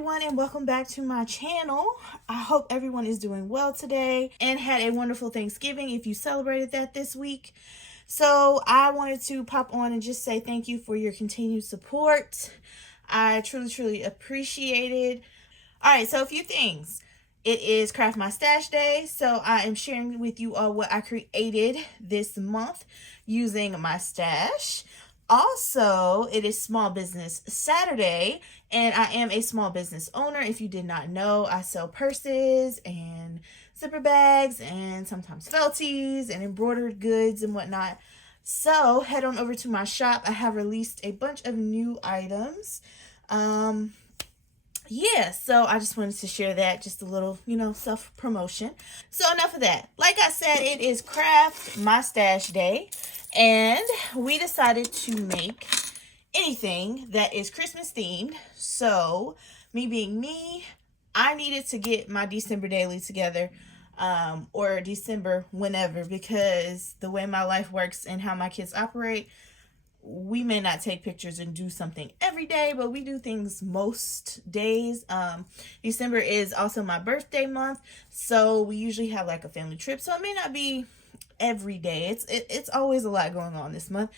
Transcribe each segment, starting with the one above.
everyone, and welcome back to my channel. I hope everyone is doing well today and had a wonderful Thanksgiving if you celebrated that this week. So I wanted to pop on and just say thank you for your continued support. I truly appreciate it. All right, so a few things. It is Craft My Stash Day, so I am sharing with you all what I created this month using my stash. Also, it is Small Business Saturday, and I am a small business owner. If you did not know, I sell purses and zipper bags and sometimes felties and embroidered goods and whatnot. So head on over to my shop. I have released a bunch of new items. Yeah, so I just wanted to share that, just a little, self-promotion. So enough of that. Like I said, it is Craft My Stash Day, and we decided to make anything that is Christmas themed. So, me being me, I needed to get my December daily together, or December whenever, because the way my life works and how my kids operate, we may not take pictures and do something every day, but we do things most days. December is also my birthday month, so we usually have like a family trip, so it may not be every day. It's always a lot going on this month,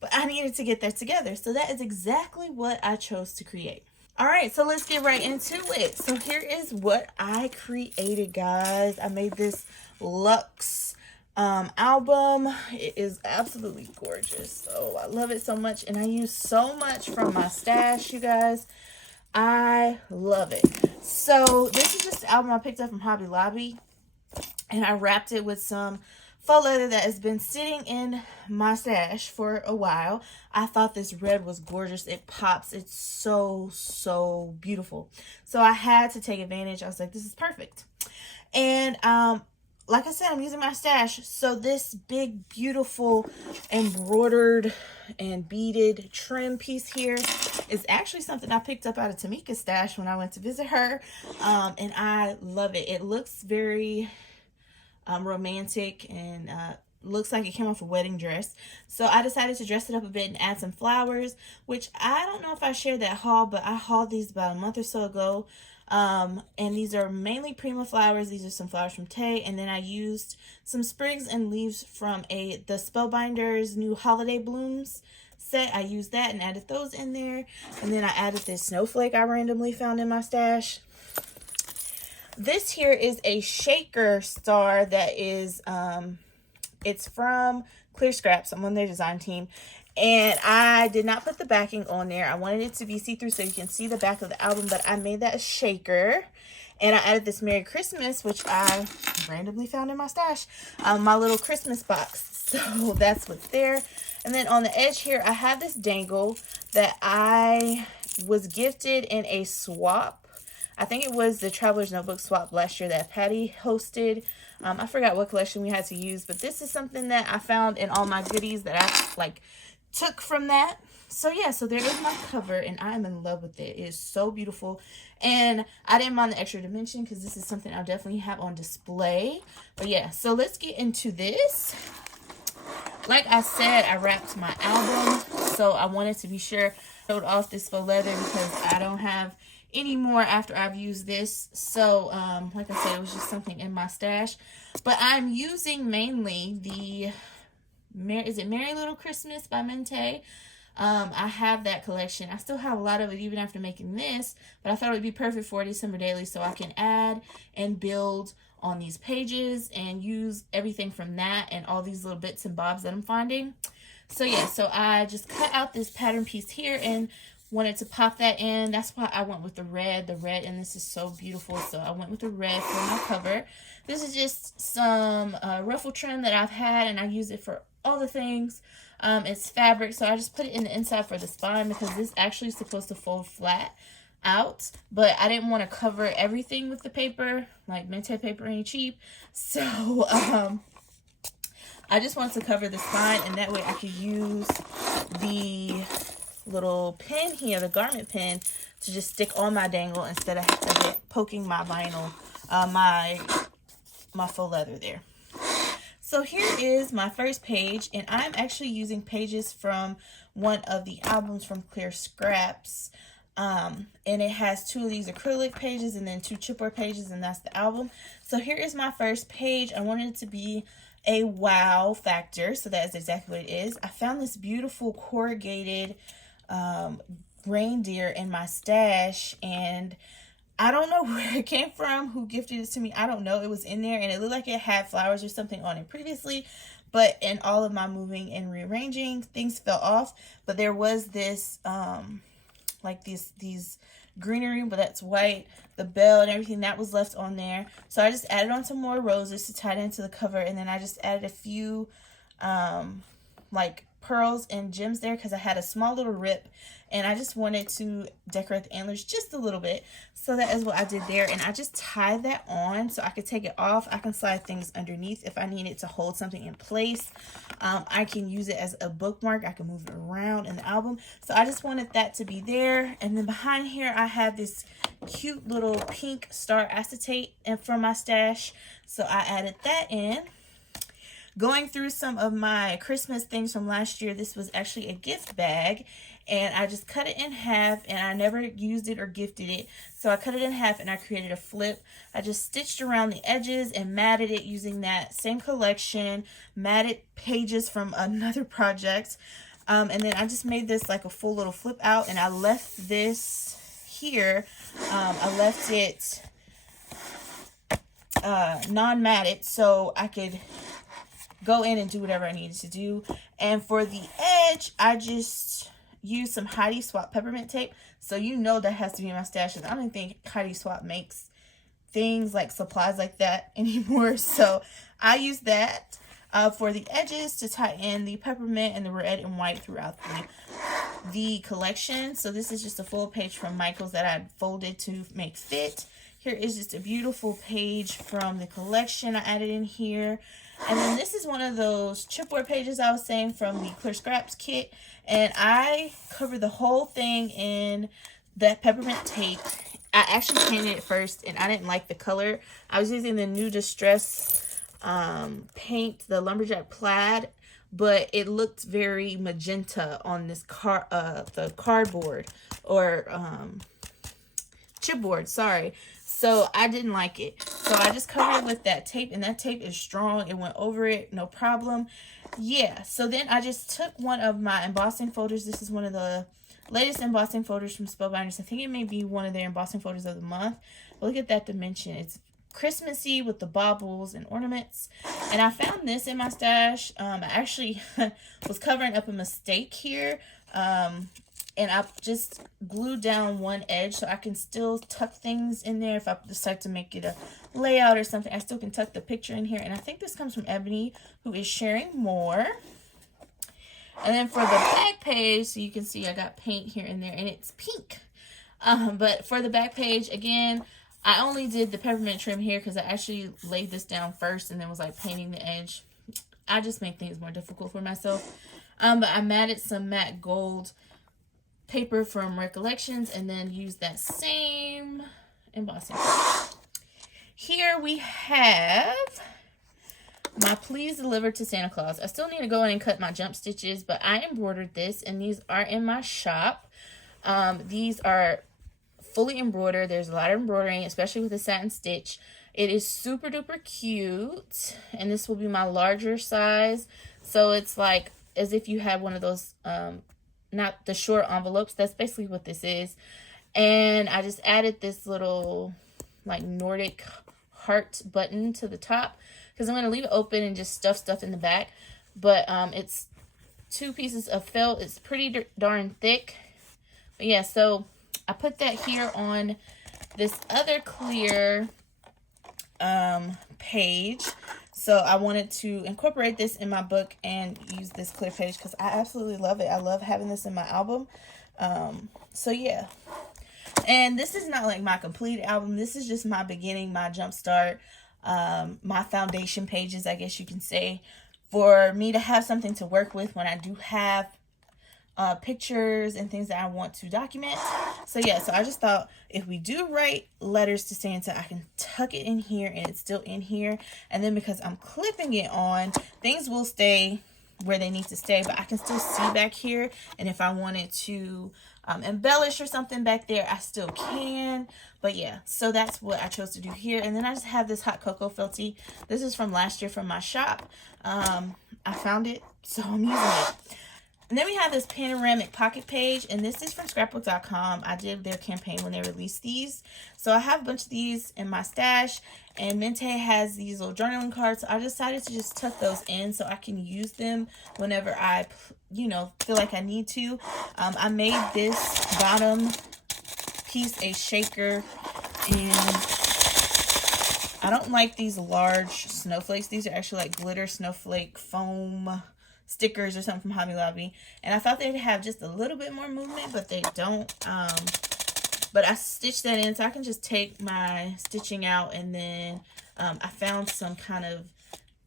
but I needed to get that together, so that is exactly what I chose to create. All right, so let's get right into it. So here is what I created, guys. I made this luxe album. It is absolutely gorgeous, so I love it so much, and I use so much from my stash, you guys. I love it. So this is just the album I picked up from Hobby Lobby, and I wrapped it with some faux leather that has been sitting in my stash for a while. I thought this red was gorgeous. It pops. It's so beautiful. So I had to take advantage. I was like, this is perfect. And like I said, I'm using my stash. So this big, beautiful, embroidered and beaded trim piece here is actually something I picked up out of Tamika's stash when I went to visit her. And I love it. It looks very romantic, and looks like it came off a wedding dress. So I decided to dress it up a bit and add some flowers, which I don't know if I shared that haul, but I hauled these about a month or so ago. And these are mainly Prima flowers. These are some flowers from Tay, and then I used some sprigs and leaves from the Spellbinders new holiday blooms set. I used that and added those in there, and then I added this snowflake I randomly found in my stash. This here is a shaker star that is it's from Clear Scraps. I'm on their design team, and I did not put the backing on there. I wanted it to be see-through so you can see the back of the album, but I made that a shaker. And I added this Merry Christmas, which I randomly found in my stash, my little Christmas box. So that's what's there. And then on the edge here, I have this dangle that I was gifted in a swap. I think it was the Traveler's Notebook swap last year that Patty hosted. I forgot what collection we had to use, but this is something that I found in all my goodies that I took from that. So yeah, so there is my cover, and I am in love with it. It is so beautiful, and I didn't mind the extra dimension because this is something I'll definitely have on display. But yeah, so let's get into this. Like I said, I wrapped my album, so I wanted to be sure I showed off this faux leather because I don't have any more after I've used this. So like I said, it was just something in my stash, but I'm using mainly the is it Merry Little Christmas by Mente. I have that collection. I still have a lot of it even after making this, but I thought it would be perfect for December daily so I can add and build on these pages and use everything from that and all these little bits and bobs that I'm finding. So yeah, so I just cut out this pattern piece here and wanted to pop that in. That's why I went with the red. The red in this is so beautiful, so I went with the red for my cover. This is just some ruffle trim that I've had, and I use it for all the things. It's fabric, so I just put it in the inside for the spine because this actually is supposed to fold flat out, but I didn't want to cover everything with the paper. Like, Mente paper ain't cheap, so I just wanted to cover the spine, and that way I could use the little pin here, the garment pin, to just stick on my dangle instead of poking my vinyl, my faux leather there. So here is my first page, and I'm actually using pages from one of the albums from Clear Scraps. And it has 2 of these acrylic pages and then 2 chipboard pages, and that's the album. So here is my first page. I wanted it to be a wow factor, so that is exactly what it is. I found this beautiful corrugated reindeer in my stash, and I don't know where it came from, who gifted it to me. I don't know. It was in there, and it looked like it had flowers or something on it previously, but in all of my moving and rearranging, things fell off. But there was this like these greenery, but that's white, the bell and everything that was left on there. So I just added on some more roses to tie it into the cover, and then I just added a few like pearls and gems there because I had a small little rip, and I just wanted to decorate the antlers just a little bit. So that is what I did there, and I just tied that on so I could take it off. I can slide things underneath if I need it to hold something in place. I can use it as a bookmark. I can move it around in the album. So I just wanted that to be there. And then behind here I have this cute little pink star acetate and from my stash, so I added that in. Going through some of my Christmas things from last year, this was actually a gift bag, and I just cut it in half, and I never used it or gifted it, so I cut it in half and I created a flip. I just stitched around the edges and matted it using that same collection, matted pages from another project, and then I just made this like a full little flip out, and I left this here. I left it non-matted so I could go in and do whatever I needed to do. And for the edge, I just used some Heidi Swap peppermint tape. So you know that has to be in my stash. I don't think Heidi Swap makes things like supplies like that anymore. So I used that for the edges to tie in the peppermint and the red and white throughout the collection. So this is just a full page from Michael's that I folded to make fit. Here is just a beautiful page from the collection I added in here. And then this is one of those chipboard pages I was saying from the Clear Scraps kit. And I covered the whole thing in that peppermint tape. I actually painted it first, and I didn't like the color. I was using the new Distress paint, the Lumberjack Plaid, but it looked very magenta on this the cardboard or chipboard, sorry. So I didn't like it. So I just covered it with that tape, and that tape is strong. It went over it, no problem. Yeah, so then I just took one of my embossing folders. This is one of the latest embossing folders from Spellbinders. I think it may be one of their embossing folders of the month. But look at that dimension. It's Christmassy with the baubles and ornaments. And I found this in my stash. I actually was covering up a mistake here. And I just glued down one edge so I can still tuck things in there if I decide to make it a layout or something. I still can tuck the picture in here. And I think this comes from Ebony, who is sharing more. And then for the back page, so you can see I got paint here and there, and it's pink. But for the back page, again, I only did the peppermint trim here because I actually laid this down first and then was like painting the edge. I just make things more difficult for myself. But I matted some matte gold paper from Recollections and then use that same embossing. Here we have my Please Deliver to Santa Claus. I still need to go in and cut my jump stitches, but I embroidered this, and these are in my shop. These are fully embroidered. There's a lot of embroidering, especially with the satin stitch. It is super duper cute, and this will be my larger size. So it's like as if you had one of those not the short envelopes. That's basically what this is. And I just added this little like Nordic heart button to the top because I'm going to leave it open and just stuff in the back. But it's 2 pieces of felt. It's pretty darn thick. But yeah, so I put that here on this other clear page. So I wanted to incorporate this in my book and use this clear page because I absolutely love it. I love having this in my album. So yeah. And this is not like my complete album. This is just my beginning, my jump start, my foundation pages, I guess you can say, for me to have something to work with when I do have pictures and things that I want to document. So yeah, so I just thought if we do write letters to Santa, I can tuck it in here and it's still in here. And then because I'm clipping it on, things will stay where they need to stay, but I can still see back here. And if I wanted to embellish or something back there, I still can. But yeah, so that's what I chose to do here. And then I just have this hot cocoa felty. This is from last year from my shop. I found it, so I'm using it. And then we have this panoramic pocket page, and this is from scrapbook.com. I did their campaign when they released these. So I have a bunch of these in my stash, and Mente has these little journaling cards. So I decided to just tuck those in so I can use them whenever I, you know, feel like I need to. I made this bottom piece a shaker, and I don't like these large snowflakes. These are actually like glitter snowflake foam stickers or something from Hobby Lobby, and I thought they'd have just a little bit more movement, but they don't. But I stitched that in so I can just take my stitching out, and then I found some kind of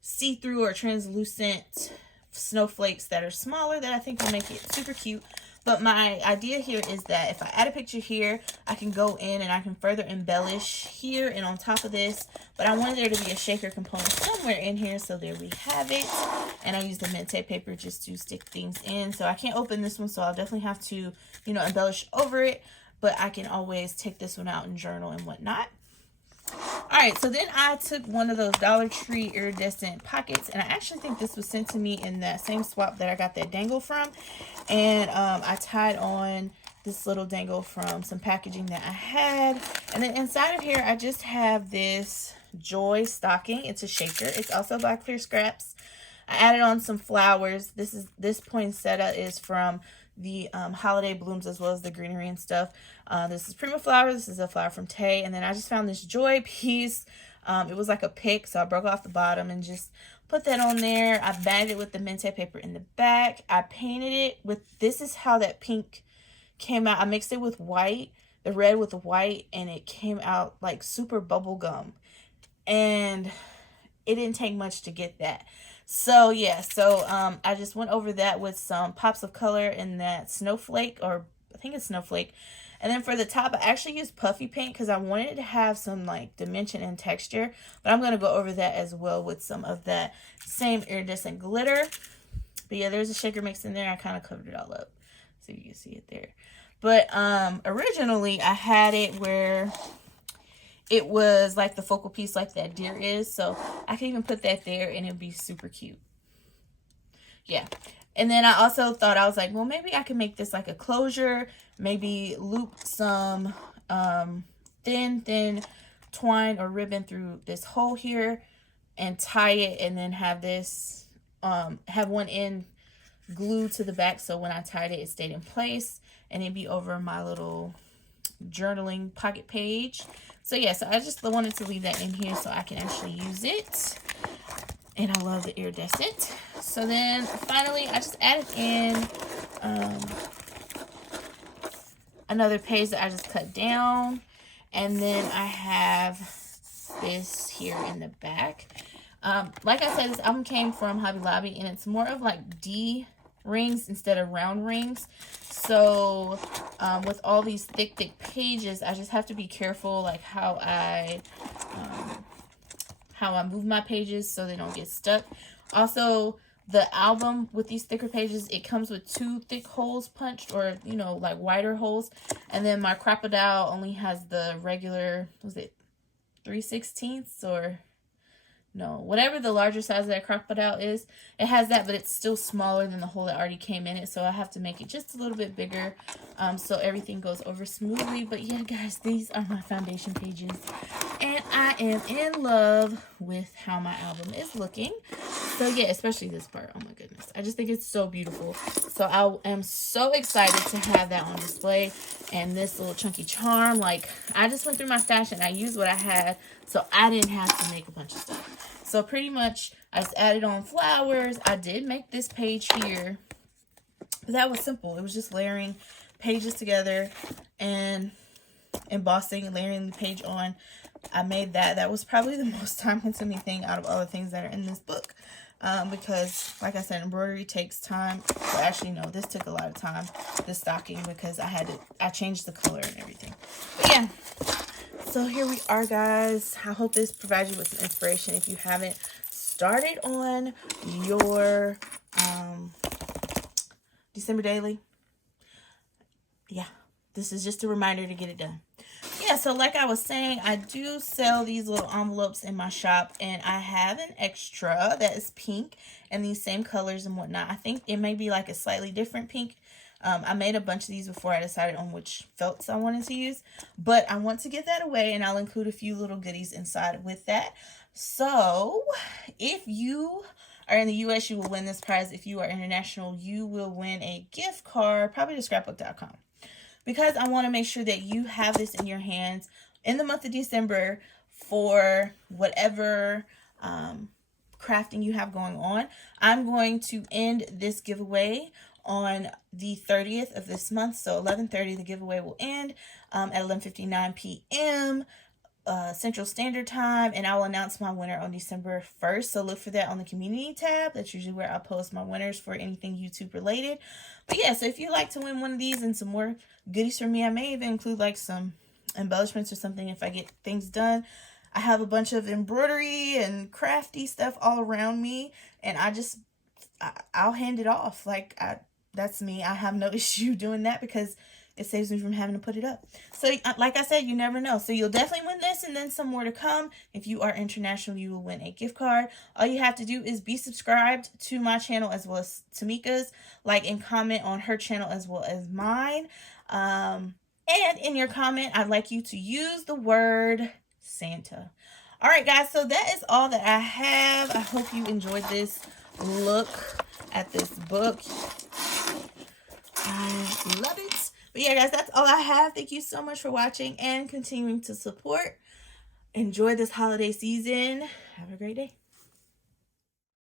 see-through or translucent snowflakes that are smaller that I think will make it super cute. But my idea here is that if I add a picture here, I can go in and I can further embellish here and on top of this. But I wanted there to be a shaker component somewhere in here, so there we have it. And I used the Mente paper just to stick things in. So I can't open this one, so I'll definitely have to, you know, embellish over it. But I can always take this one out and journal and whatnot. Alright, so then I took one of those Dollar Tree iridescent pockets, and I actually think this was sent to me in that same swap that I got that dangle from. And I tied on this little dangle from some packaging that I had. And then inside of here, I just have this Joy stocking. It's a shaker. It's also by Clear Scraps. I added on some flowers. This poinsettia is from the holiday blooms as well as the greenery and stuff. This is Prima Flower. This is a flower from Tay. And then I just found this Joy piece. It was like a pick, so I broke off the bottom and just put that on there. I bagged it with the Mente paper in the back. I painted it with, this is how that pink came out. I mixed it with white, the red with the white, and it came out like super bubble gum. And it didn't take much to get that. So yeah, so I just went over that with some pops of color in that snowflake, or I think it's snowflake. And then for the top, I actually used puffy paint because I wanted it to have some like dimension and texture. But I'm going to go over that as well with some of that same iridescent glitter. But yeah, there's a shaker mix in there. I kind of covered it all up so you can see it there. But originally I had it where it was like the focal piece like that deer is. So I can even put that there and it'd be super cute. Yeah. And then I also thought, I was like, well, maybe I can make this like a closure. Maybe loop some thin twine or ribbon through this hole here and tie it, and then have this, have one end glued to the back. So when I tied it, it stayed in place, and it'd be over my little journaling pocket page. So yeah, so I just wanted to leave that in here so I can actually use it. And I love the iridescent. So then finally I just added in another page that I just cut down. And then I have this here in the back. Like I said, this album came from Hobby Lobby, and it's more of like D rings instead of round rings. So with all these thick pages, I just have to be careful like how I move my pages so they don't get stuck. Also, the album with these thicker pages, it comes with 2 thick holes punched, or you know, like wider holes. And then my Crocodile only has the regular, was it 3/16 or no, whatever the larger size of that Crocodile is, it has that, but it's still smaller than the hole that already came in it. So I have to make it just a little bit bigger so everything goes over smoothly. But yeah, guys, these are my foundation pages, and I am in love with how my album is looking. So yeah, especially this part. Oh my goodness, I just think it's so beautiful. So I am so excited to have that on display. And this little chunky charm, like I just went through my stash and I used what I had, so I didn't have to make a bunch of stuff. So pretty much I just added on flowers. I did make this page here, but that was simple. It was just layering pages together and embossing and layering the page on. I made that. That was probably the most time-consuming thing out of all the things that are in this book. Because like I said, embroidery takes time. Well, actually no, this took a lot of time, this stocking, because I changed the color and everything. But yeah, so here we are, guys. I hope this provides you with some inspiration if you haven't started on your December daily. Yeah, this is just a reminder to get it done. Yeah, so like I was saying, I do sell these little envelopes in my shop, and I have an extra that is pink and these same colors and whatnot. I think it may be like a slightly different pink. I made a bunch of these before I decided on which felts I wanted to use, but I want to get that away, and I'll include a few little goodies inside with that. So if you are in the US, you will win this prize. If you are international, you will win a gift card, probably to scrapbook.com. Because I want to make sure that you have this in your hands in the month of December for whatever crafting you have going on. I'm going to end this giveaway on the 30th of this month. So 11:30, the giveaway will end at 11:59 p.m. Central Standard Time, and I will announce my winner on December 1st. So look for that on the community tab. That's usually where I post my winners for anything YouTube related. But yeah, so if you'd like to win one of these and some more goodies from me, I may even include like some embellishments or something if I get things done. I have a bunch of embroidery and crafty stuff all around me, and I'll hand it off. Like, that's me. I have no issue doing that because it saves me from having to put it up. So like I said, you never know. So you'll definitely win this and then some more to come. If you are international, you will win a gift card. All you have to do is be subscribed to my channel as well as Tamika's. Like and comment on her channel as well as mine. And in your comment, I'd like you to use the word Santa. All right, guys. So that is all that I have. I hope you enjoyed this look at this book. I love it. But yeah, guys, that's all I have. Thank you so much for watching and continuing to support. Enjoy this holiday season. Have a great day.